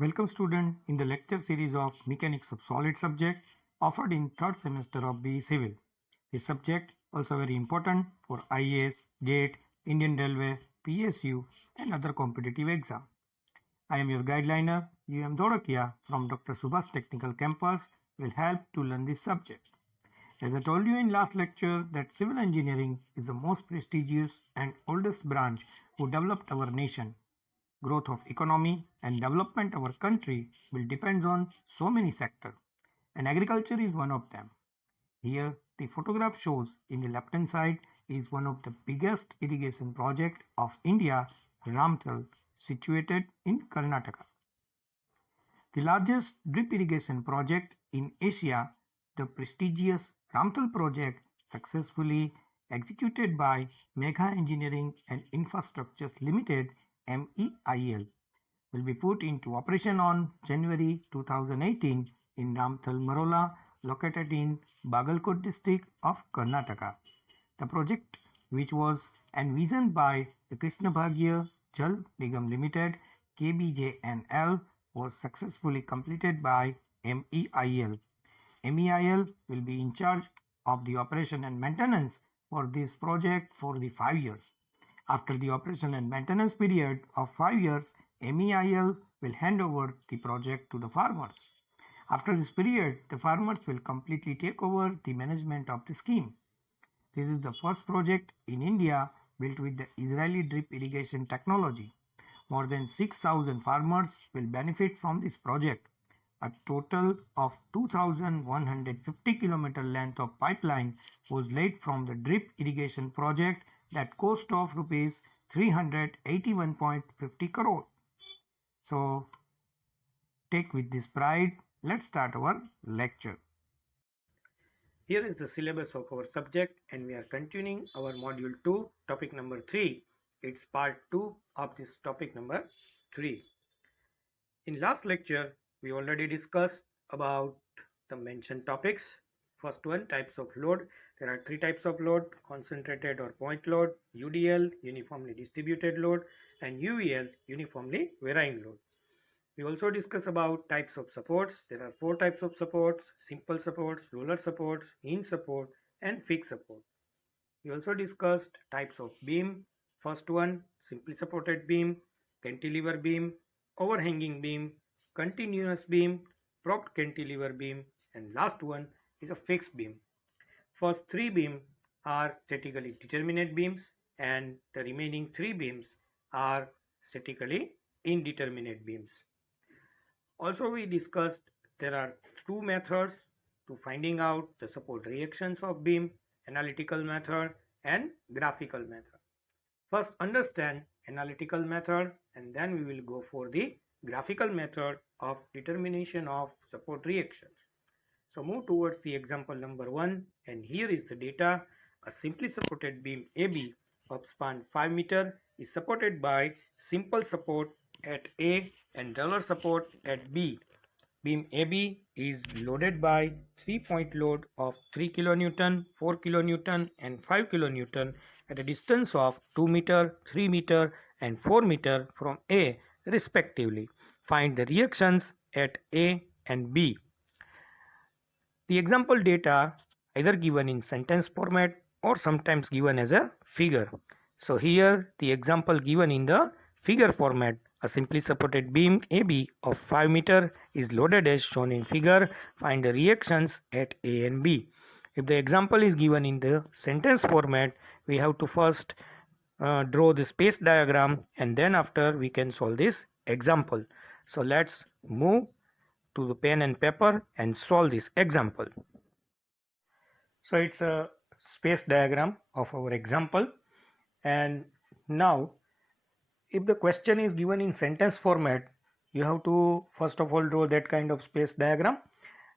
Welcome student in the lecture series of Mechanics of Solid subject offered in third semester of BE Civil. This subject also very important for IAS, GATE, Indian Railway, PSU and other competitive exam. I am your guideliner UM Dorakia from Dr. Subhash Technical Campus will help to learn this subject. As I told you in last lecture that civil engineering is the most prestigious and oldest branch who developed our nation. Growth of economy and development of our country will depend on so many sectors, and agriculture is one of them. Here, the photograph shows in the left hand side is one of the biggest irrigation project of India, Ramthal, situated in Karnataka. The largest drip irrigation project in Asia, the prestigious Ramthal project, successfully executed by Megha Engineering and Infrastructures Limited (MEIL), will be put into operation on January 2018 in Ramthal Marola, located in Bagalkot district of Karnataka. The project, which was envisioned by the Krishna Bhagya Jal Nigam Limited (KBJNL), was successfully completed by MEIL. MEIL will be in charge of the operation and maintenance for this project for the 5 years. After the operation and maintenance period of 5 years, MEIL will hand over the project to the farmers. After this period, the farmers will completely take over the management of the scheme. This is the first project in India built with the Israeli drip irrigation technology. More than 6,000 farmers will benefit from this project. A total of 2,150 km length of pipeline was laid from the drip irrigation project that cost of rupees 381.50 crore. So take with this pride, let's start our lecture. Here is the syllabus of our subject and we are continuing our module 2, topic number 3. It's part 2 of this topic number 3. In last lecture, we already discussed about the mentioned topics. First one, types of load. There are 3 types of load: concentrated or point load, UDL, uniformly distributed load, and UVL, uniformly varying load. We also discuss about types of supports. There are 4 types of supports: simple supports, roller supports, hinge support, and fixed support. We also discussed types of beam. First one, simply supported beam, cantilever beam, overhanging beam, continuous beam, propped cantilever beam, and last one is a fixed beam. First 3 beams are statically determinate beams and the remaining 3 beams are statically indeterminate beams. Also we discussed there are 2 methods to finding out the support reactions of beam: analytical method and graphical method. First understand analytical method and then we will go for the graphical method of determination of support reactions. So move towards the example number 1 and here is the data. A simply supported beam AB of span 5 meter is supported by simple support at A and roller support at B. Beam AB is loaded by 3-point load of 3 kN, 4 kN and 5 kN at a distance of 2 meter, 3 meter and 4 meter from A respectively. Find the reactions at A and B. The example data either given in sentence format or sometimes given as a figure. So here the example given in the figure format: a simply supported beam AB of 5 meter is loaded as shown in figure. Find the reactions at A and B. If the example is given in the sentence format, we have to first draw the space diagram and then after we can solve this example. So let's move to the pen and paper and solve this example. So it's a space diagram of our example, and now if the question is given in sentence format, you have to first of all draw that kind of space diagram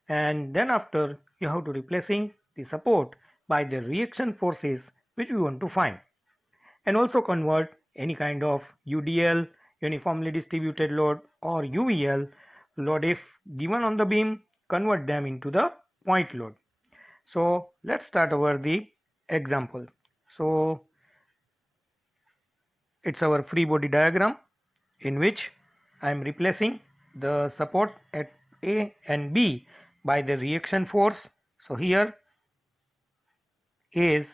and then after you have to replacing the support by the reaction forces which we want to find, and also convert any kind of UDL, uniformly distributed load, or UVL load if given on the beam, convert them into the point load. So let's start over the example. So it's our free body diagram in which I am replacing the support at A and B by the reaction force. So here is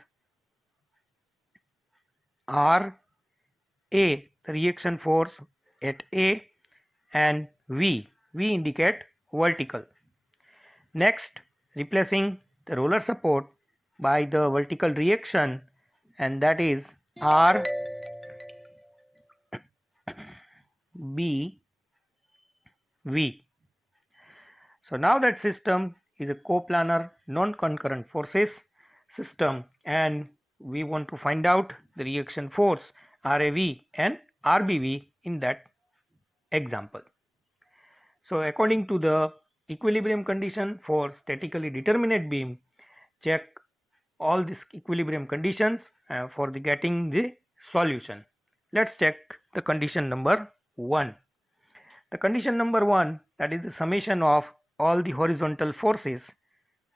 R A, the reaction force at A, and V indicate vertical. Next, replacing the roller support by the vertical reaction, and that is R B V. So now that system is a coplanar non-concurrent forces system, and we want to find out the reaction force RAV and RBV in that example. So according to the equilibrium condition for statically determinate beam, check all these equilibrium conditions for the getting the solution. Let's check the condition number 1. The condition number 1, that is the summation of all the horizontal forces,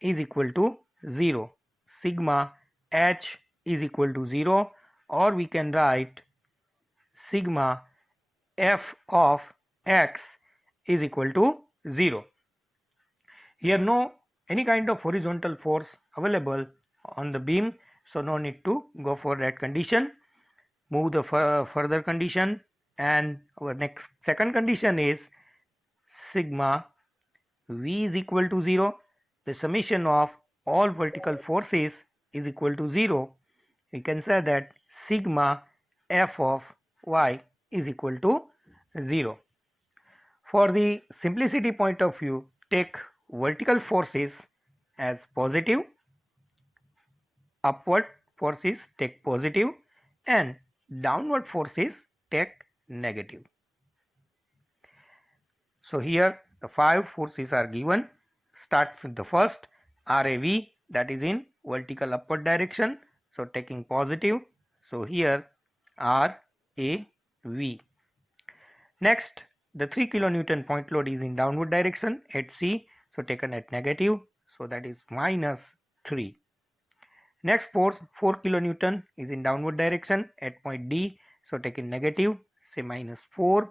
is equal to 0. Sigma H is equal to 0, or we can write sigma F of X is equal to 0. Here no any kind of horizontal force available on the beam, so no need to go for that condition. Move the further condition, and our next second condition is sigma V is equal to 0. The summation of all vertical forces is equal to 0. We can say that sigma F of Y is equal to 0. For the simplicity point of view, take vertical forces as positive, upward forces take positive, and downward forces take negative. So here the 5 forces are given. Start with the first, RAV, that is in vertical upward direction, so taking positive. So here RAV. Next, the 3 kilonewton point load is in downward direction at C, so taken at negative, so that is minus 3. Next force 4 kilonewton is in downward direction at point D, so taken negative, say minus 4.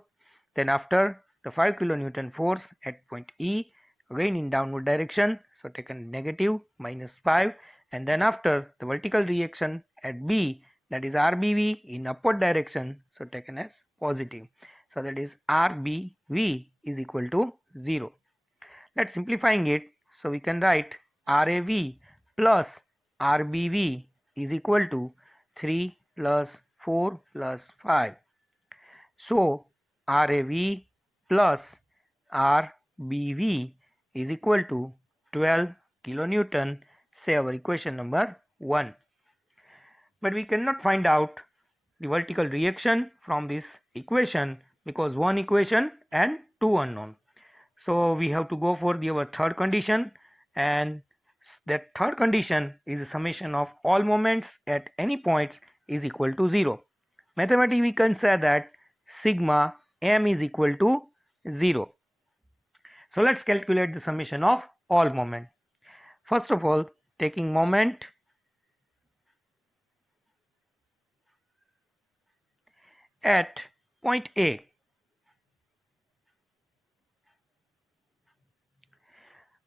Then after the 5 kilonewton force at point E, again in downward direction, so taken negative, minus 5. And then after the vertical reaction at B, that is RBV in upward direction, so taken as positive. So that is RBV is equal to 0. Let's simplifying it. So we can write RAV plus RBV is equal to 3 plus 4 plus 5. So RAV plus RBV is equal to 12 kilonewton, say our equation number 1. But we cannot find out the vertical reaction from this equation because one equation and two unknown. So we have to go for our third condition, and that third condition is the summation of all moments at any points is equal to 0. Mathematically we can say that sigma m is equal to 0. So let's calculate the summation of all moment. First of all, taking moment at point A.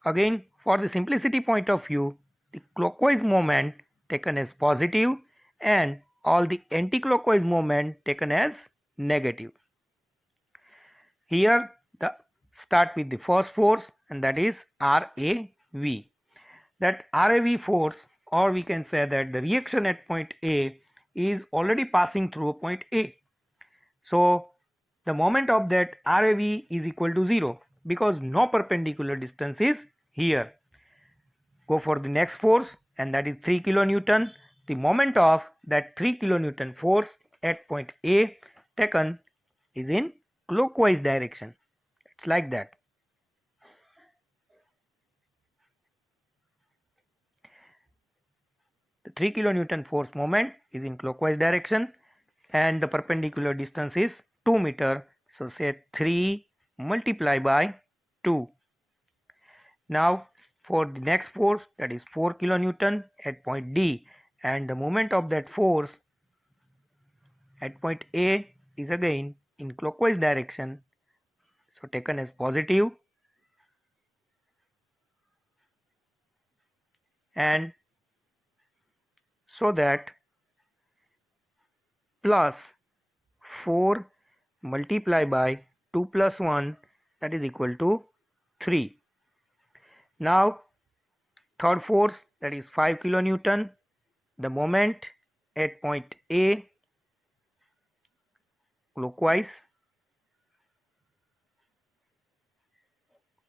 Again, for the simplicity point of view, the clockwise moment taken as positive and all the anti-clockwise moment taken as negative. Here the start with the first force, and that is RAV. That RAV force, or we can say that the reaction at point A is already passing through point A. So the moment of that RAV is equal to 0 because no perpendicular distance is here. Go for the next force, and that is 3 kilonewton. The moment of that 3 kilonewton force at point A taken is in clockwise direction. It's like that. The 3 kilonewton force moment is in clockwise direction, and the perpendicular distance is 2 meter. So say 3 multiply by 2. Now for the next force, that is 4 kilonewton at point D, and the moment of that force at point A is again in clockwise direction. so taken as positive, and so that plus 4 multiplied by 2 plus 1, that is equal to 3. Now third force, that is 5 kilonewton. The moment at point A clockwise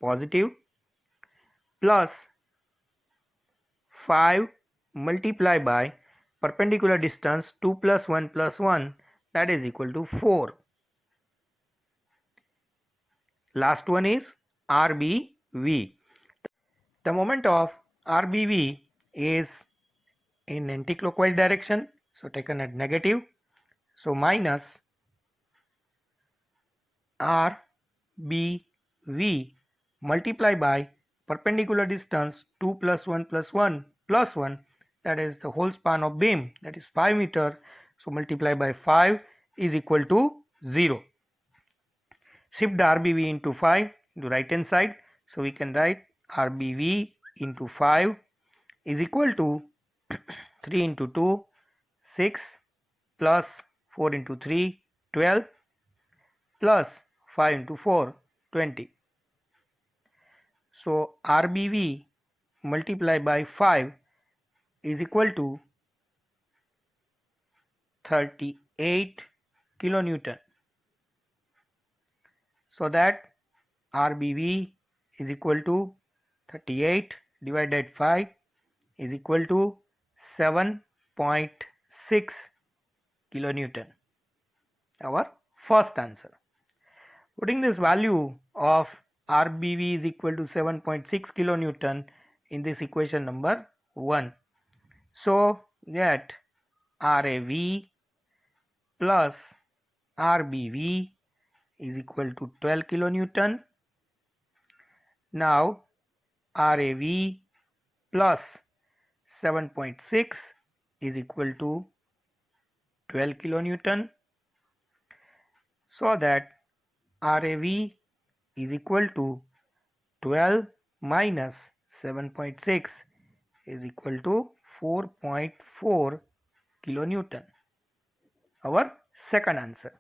positive, plus 5 multiplied by perpendicular distance 2 plus 1 plus 1, that is equal to 4. Last one is RBV. The moment of RBV is in anti-clockwise direction, so taken at negative, so minus RBV multiplied by perpendicular distance 2 plus 1 plus 1 plus 1, that is the whole span of beam, that is 5 meter, so multiplied by 5 is equal to 0. Shift the RBV into 5 to right hand side, so we can write RBV into 5 is equal to 3 into 2 6 plus 4 into 3 12 plus 5 into 4 20. So RBV multiplied by 5 is equal to 38 kilonewton. So that RBV is equal to 38 divided 5 is equal to 7.6 kilonewton. Our first answer. Putting this value of RBV is equal to 7.6 kilonewton in this equation number 1. So get RAV plus RBV is equal to 12 kilonewton. Now RAV plus 7.6 is equal to 12 kilonewton. So that RAV is equal to 12 minus 7.6 is equal to 4.4 kilonewton. Our second answer.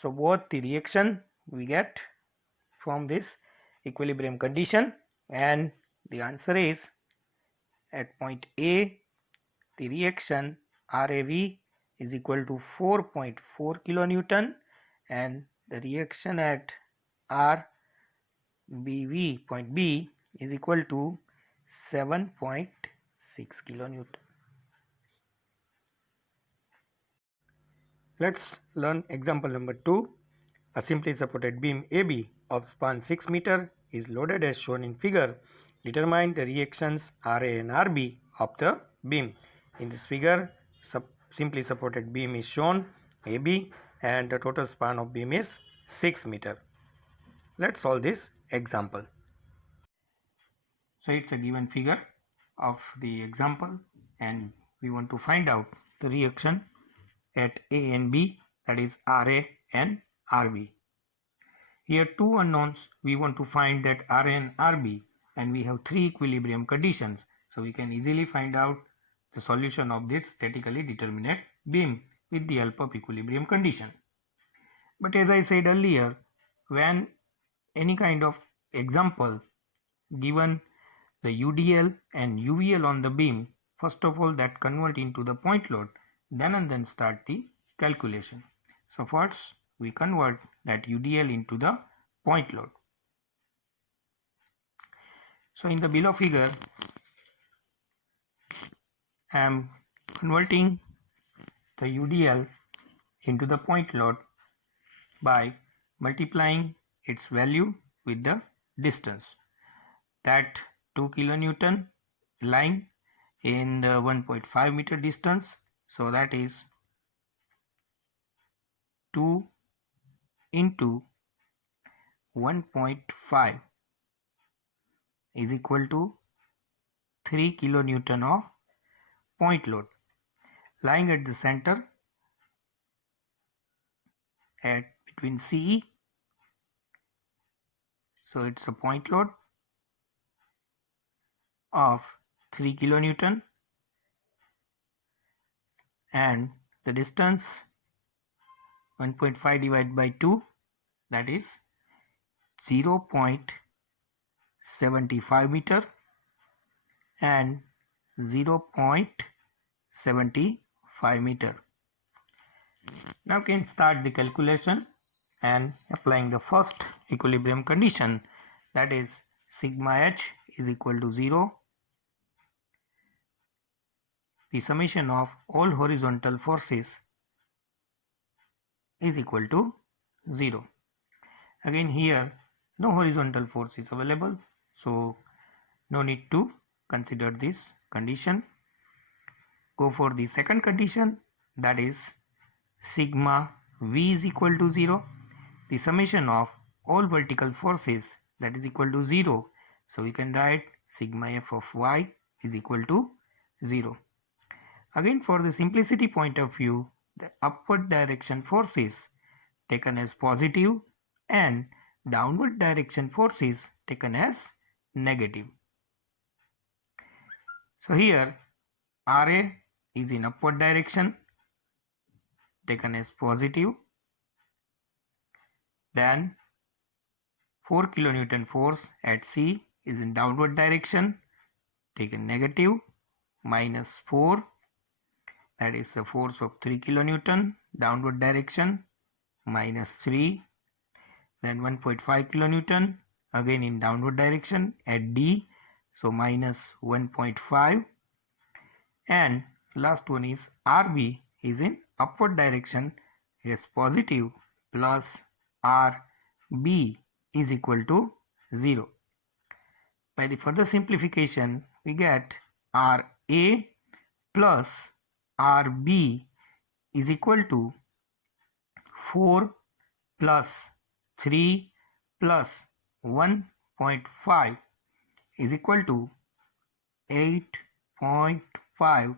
So both the reaction we get from this equilibrium condition, and the answer is at point A the reaction RAV is equal to 4.4 kilonewton and the reaction at RBV point B is equal to 7.6 kilonewton. Let's learn example number 2. A simply supported beam AB of span 6 meter is loaded as shown in figure. Determine the reactions RA and RB of the beam. In this figure, simply supported beam is shown AB and the total span of beam is 6 meter. Let's solve this example. So it's a given figure of the example and we want to find out the reaction at A and B, that is RA and RB. Here two unknowns, we want to find that RA and RB, and we have three equilibrium conditions, so we can easily find out the solution of this statically determinate beam with the help of equilibrium condition. But as I said earlier, when any kind of example given the UDL and UVL on the beam, first of all that convert into the point load, then and then start the calculation. So first we convert that UDL into the point load. So in the below figure I am converting the UDL into the point load by multiplying its value with the distance. That 2 kilonewton lying in the 1.5 meter distance, so that is 2 into 1.5 is equal to 3 kilonewton of point load lying at the center at between CE So it's a point load of 3 kilonewton and the distance 1.5 divided by 2, that is 0.75 meter and 0.75 meter. Now can start the calculation and applying the first equilibrium condition, that is sigma h is equal to 0. The summation of all horizontal forces is equal to 0. Again here no horizontal force is available, so no need to consider this condition. Go for the second condition, that is sigma v is equal to 0. The summation of all vertical forces, that is equal to 0. So we can write sigma f of y is equal to 0. Again for the simplicity point of view, the upward direction forces taken as positive and downward direction forces taken as negative. So here RA is in upward direction taken as positive, then 4 kilonewton force at C is in downward direction taken negative, minus 4, that is the force of 3 kilonewton downward direction, minus 3, then 1.5 kilonewton again in downward direction at D, so minus 1.5, and last one is RB is in upward direction is positive, plus RB is equal to 0. By the further simplification we get RA plus RB is equal to 4 plus 3 plus 1.5 is equal to 8.5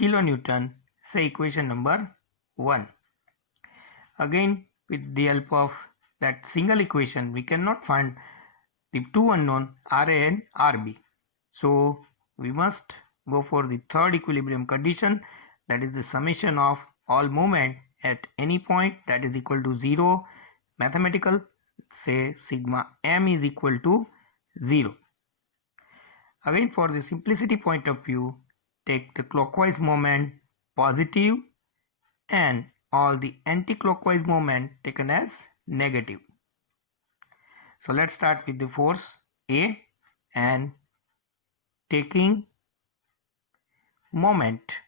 kilonewton. Say equation number 1. Again with the help of that single equation we cannot find the two unknown RA and RB. So we must go for the third equilibrium condition, that is the summation of all moment at any point that is equal to 0. Mathematical, say sigma m is equal to 0. Again for the simplicity point of view, take the clockwise moment positive and all the anti-clockwise moment taken as negative. So let's start with the force A and taking moment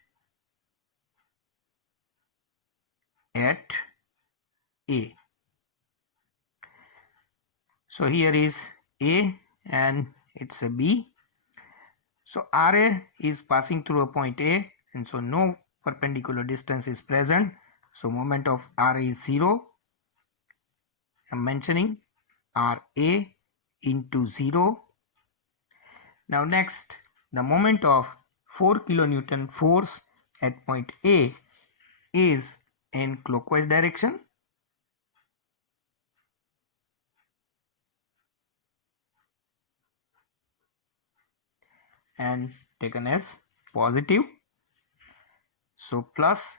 at A. So here is A and it's a B. So RA is passing through a point A, and so no perpendicular distance is present. So moment of RA is 0. I'm mentioning RA into 0. Now next, the moment of 4 kilonewton force at point A is in clockwise direction. And taken as positive. So plus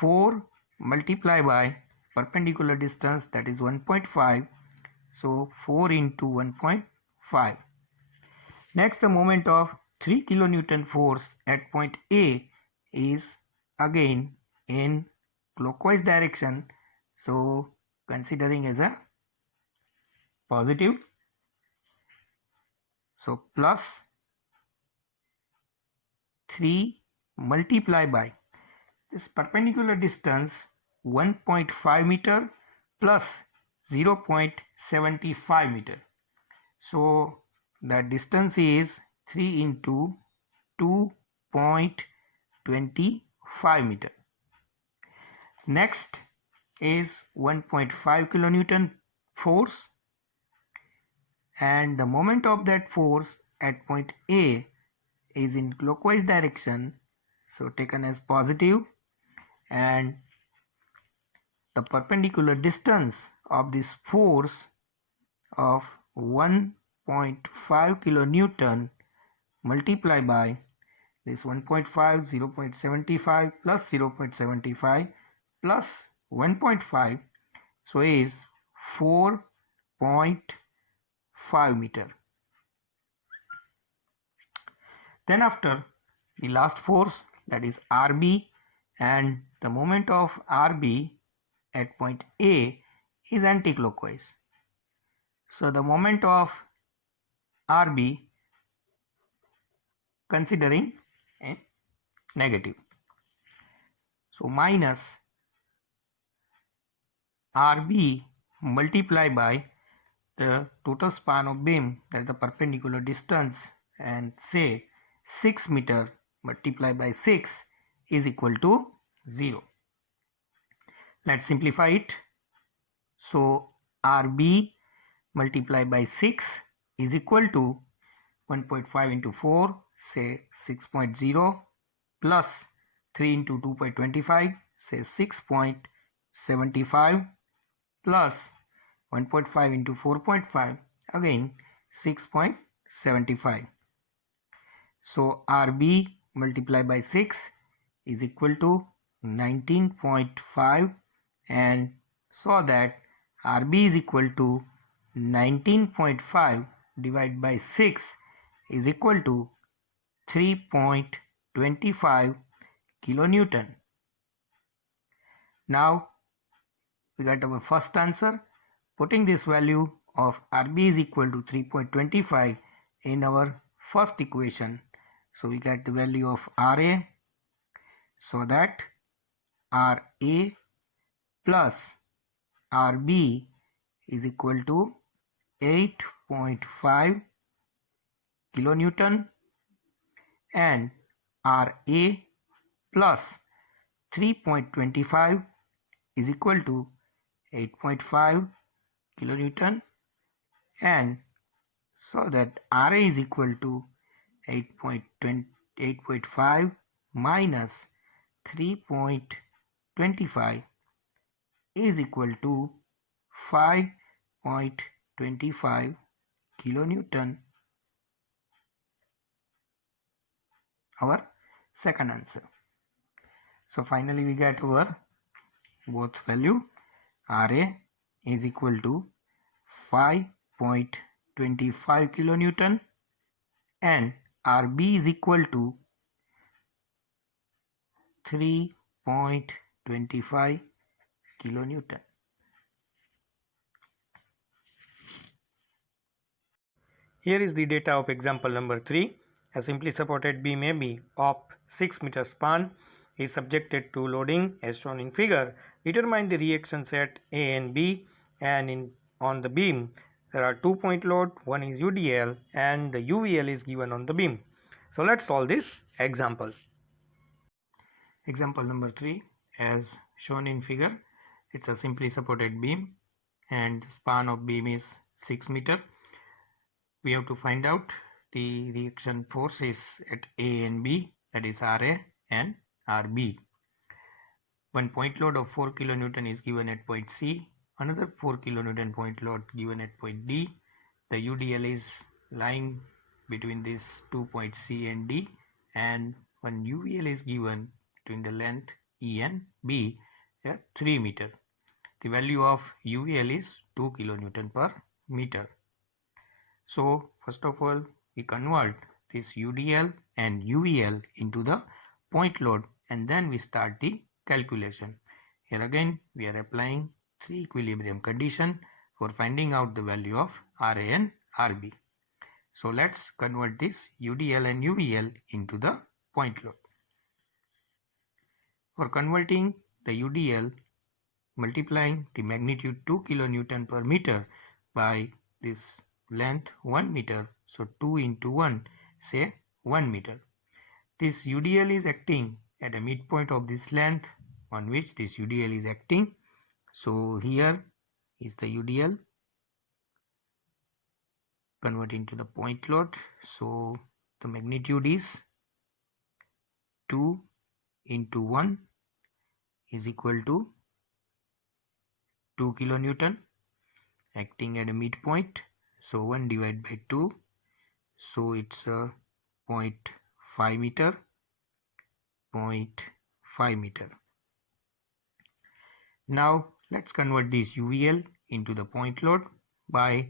4 multiplied by perpendicular distance, that is 1.5. So 4 into 1.5. Next, the moment of 3 kilonewton force at point A is again in clockwise direction. So considering as a positive. So plus 3 multiplied by this perpendicular distance 1.5 meter plus 0.75 meter. So the distance is 3 into 2.25 meter. Next is 1.5 kilonewton force, and the moment of that force at point A is in clockwise direction, so taken as positive, and the perpendicular distance of this force of 1.5 kilonewton multiplied by this 1.5, 0.75 plus 0.75 plus 1.5, so is 4.5 meter. Then after, the last force, that is RB, and the moment of RB at point A is anticlockwise. So the moment of RB considering a negative. So minus RB multiplied by the total span of beam, that is the perpendicular distance, and say 6 meter multiplied by 6 is equal to 0. Let's simplify it. So RB multiplied by 6 is equal to 1.5 into 4, say 6.0, plus 3 into 2.25, say 6.75, plus 1.5 into 4.5, again 6.75. So RB multiplied by 6 is equal to 19.5, and so that RB is equal to 19.5 divided by 6 is equal to 3.25 kilonewton. Now we got our first answer. Putting this value of RB is equal to 3.25 in our first equation, so we get the value of RA, so that RA plus RB is equal to 8.5 kilonewton, and RA plus 3.25 is equal to 8.5 kilonewton, and so that RA is equal to 8.5 minus 3.25 is equal to 5.25 kilonewton. Our second answer. So finally we get our both value. RA is equal to 5.25 kilonewton and RB is equal to 3.25 kilonewton. Here is the data of example number 3. A simply supported beam AB of 6 meter span is subjected to loading as shown in figure. Determine the reactions at A and B, and on the beam there are 2-point load, one is UDL and the UVL is given on the beam. So let's solve this example. Example number 3, as shown in figure, it's a simply supported beam and span of beam is 6 meter. We have to find out the reaction forces at A and B, that is RA and RB. One point load of 4 kilonewton is given at point C, another 4 kilonewton point load given at point D. The UDL is lying between these 2 points C and D, and one UVL is given between the length E and B at 3 meter. The value of UVL is 2 kilonewton per meter. So first of all, we convert this UDL and UVL into the point load, and then we start the calculation. Here again we are applying 3 equilibrium condition for finding out the value of RA and RB. So let's convert this UDL and UVL into the point load. For converting the UDL, multiplying the magnitude 2 kilonewton per meter by this length 1 meter, so 2 into 1, say 1 meter. This UDL is acting at a midpoint of this length on which this UDL is acting. So here is the UDL converting to the point load. So the magnitude is 2 into 1 is equal to 2 kilonewton. acting at a midpoint. So 1 divided by 2. So it's 0.5 meter. 0.5 meter. Now let's convert this UVL into the point load by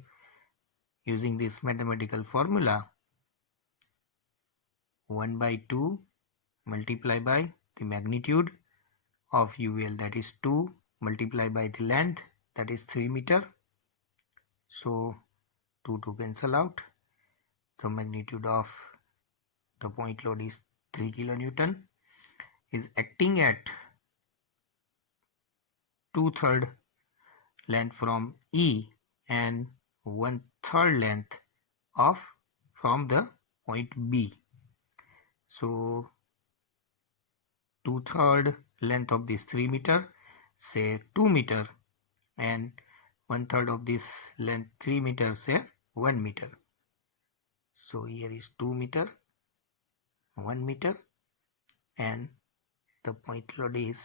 using this mathematical formula. 1 by 2 multiplied by the magnitude of UVL, that is 2, multiplied by the length, that is 3 meter. So 2 to cancel out. The magnitude of the point load is 3 kilonewton, is acting at 2/3 length from E and 1/3 length of from the point B. So 2/3 length of this 3 meter, say 2 meter, and 1/3 of this length 3 meter, say 1 meter. So here is 2 meter, 1 meter, and the point load is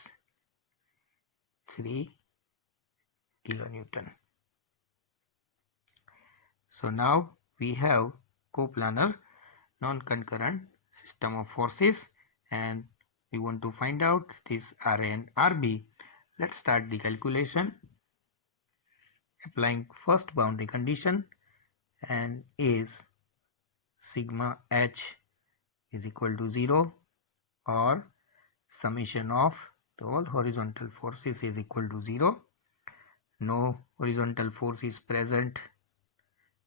3 kilonewton. So now we have coplanar non-concurrent system of forces, and we want to find out this RA and RB. Let's start the calculation. Applying first boundary condition, and is sigma H is equal to 0, or summation of the all horizontal forces is equal to 0. No horizontal force is present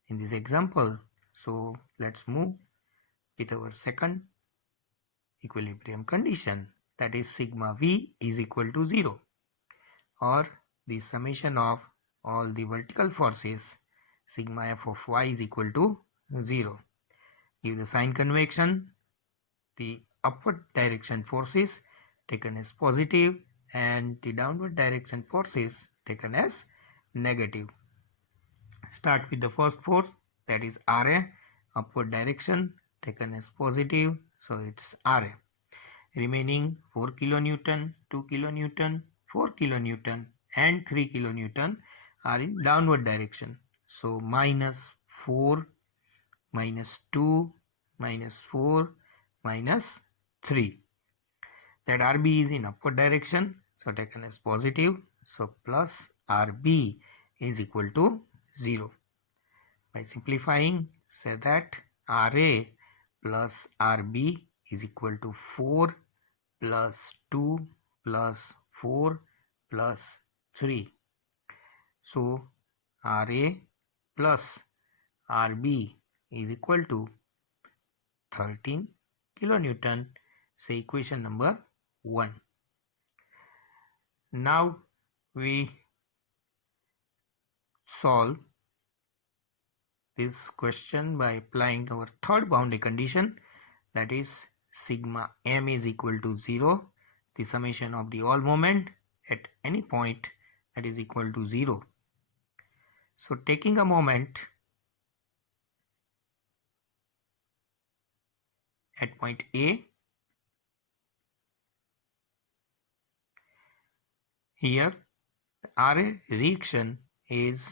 in this example, so let's move with our second equilibrium condition, that is sigma V is equal to 0, or the summation of all the vertical forces, sigma F of Y is equal to 0. Give the sign convention, the upward direction forces taken as positive and the downward direction forces taken as negative. Start with the first force, that is RA, upward direction taken as positive, so it's RA. Remaining 4 kilonewton, 2 kilonewton, 4 kilonewton and 3 kilonewton are in downward direction. So minus 4, minus 2, minus 4, minus 3. That RB is in upward direction, so taken as positive. So plus RB is equal to 0. By simplifying, say that RA plus RB is equal to 4 plus 2 plus 4 plus 3. So RA plus RB is equal to 13 kilonewton. Say equation number 1. Now we solve this question by applying our third boundary condition, that is sigma M is equal to 0, the summation of the all moment at any point that is equal to 0. So taking a moment at point A, here RA reaction is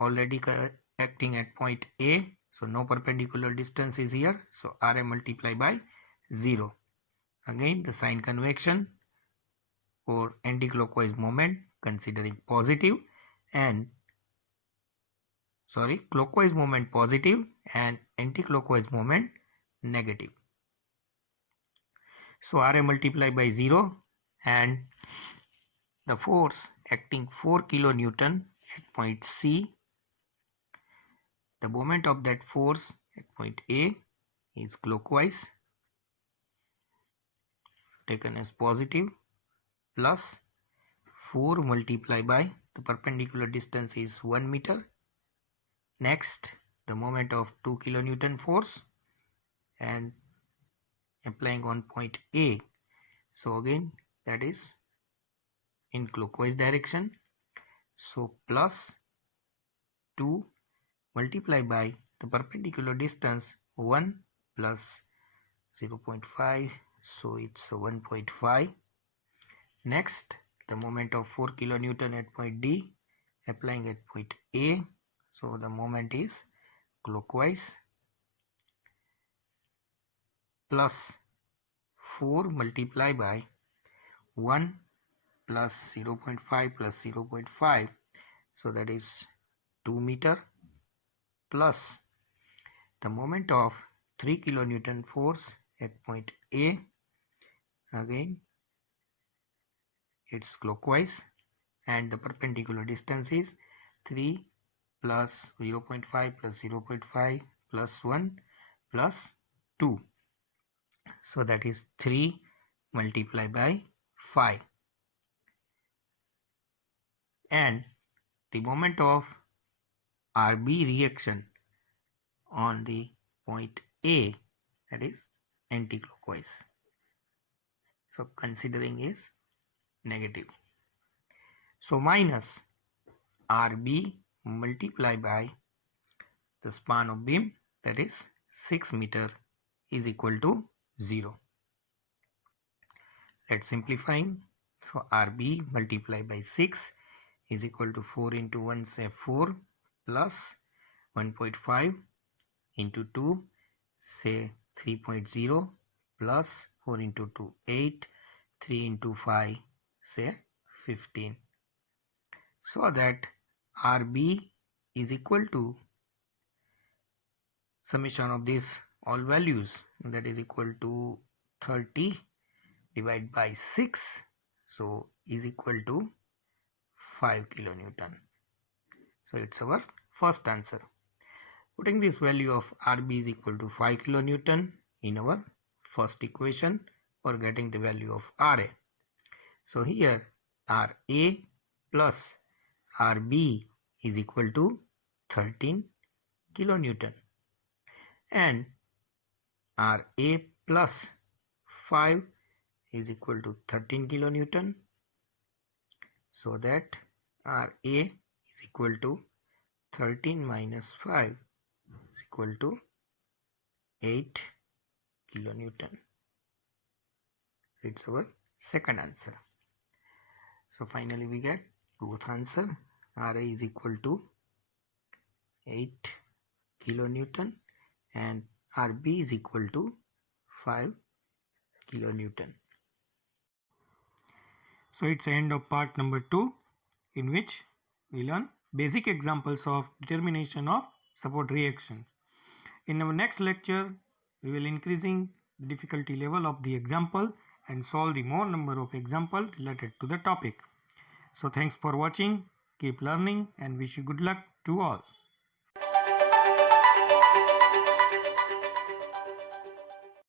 already acting at point A, so no perpendicular distance is here, so RA multiplied by 0. Again the sign convention for anti-clockwise moment considering positive and clockwise moment positive and anti-clockwise moment negative. So RA multiplied by 0, and the force acting 4 kilonewton at point C. The moment of that force at point A is clockwise, taken as positive, plus 4 multiplied by the perpendicular distance is 1 meter. Next, the moment of 2 kilonewton force and applying on point A. So again that is in clockwise direction. So plus 2 multiplied by the perpendicular distance 1 plus 0.5, so it's 1.5. Next, the moment of 4 kilonewton at point D, applying at point A. So the moment is clockwise, plus 4 multiplied by 1 plus 0.5 plus 0.5, so that is 2 meter, plus the moment of 3 kilonewton force at point A. Again it's clockwise and the perpendicular distance is 3 plus 0.5 plus 0.5 plus 1 plus 2, so that is 3 multiplied by 5, and the moment of RB reaction on the point A, that is anti-clockwise, so considering is negative. So minus RB multiplied by the span of beam, that is 6 meter, is equal to 0. Let's simplify. So RB multiplied by 6 is equal to 4 into 1, say 4, plus 1.5 into 2, say 3.0, plus 4 into 2, 8, 3 into 5, say 15. So that RB is equal to summation of these all values, that is equal to 30 divided by 6, so is equal to 5 kilonewton. So it's our first answer. Putting this value of RB is equal to 5 kilonewton in our first equation for getting the value of RA. So here RA plus RB is equal to 13 kilonewton, and RA plus 5 is equal to 13 kilonewton, so that RA is equal to 13 minus 5 is equal to 8 kilonewton. So it's our second answer. So finally we get both answer. RA is equal to 8 kilonewton and RB is equal to 5 kilonewton. So it's the end of part number 2, in which we learn basic examples of determination of support reactions. In our next lecture, we will increasing the difficulty level of the example and solve the more number of examples related to the topic. So thanks for watching, keep learning, and wish you good luck to all.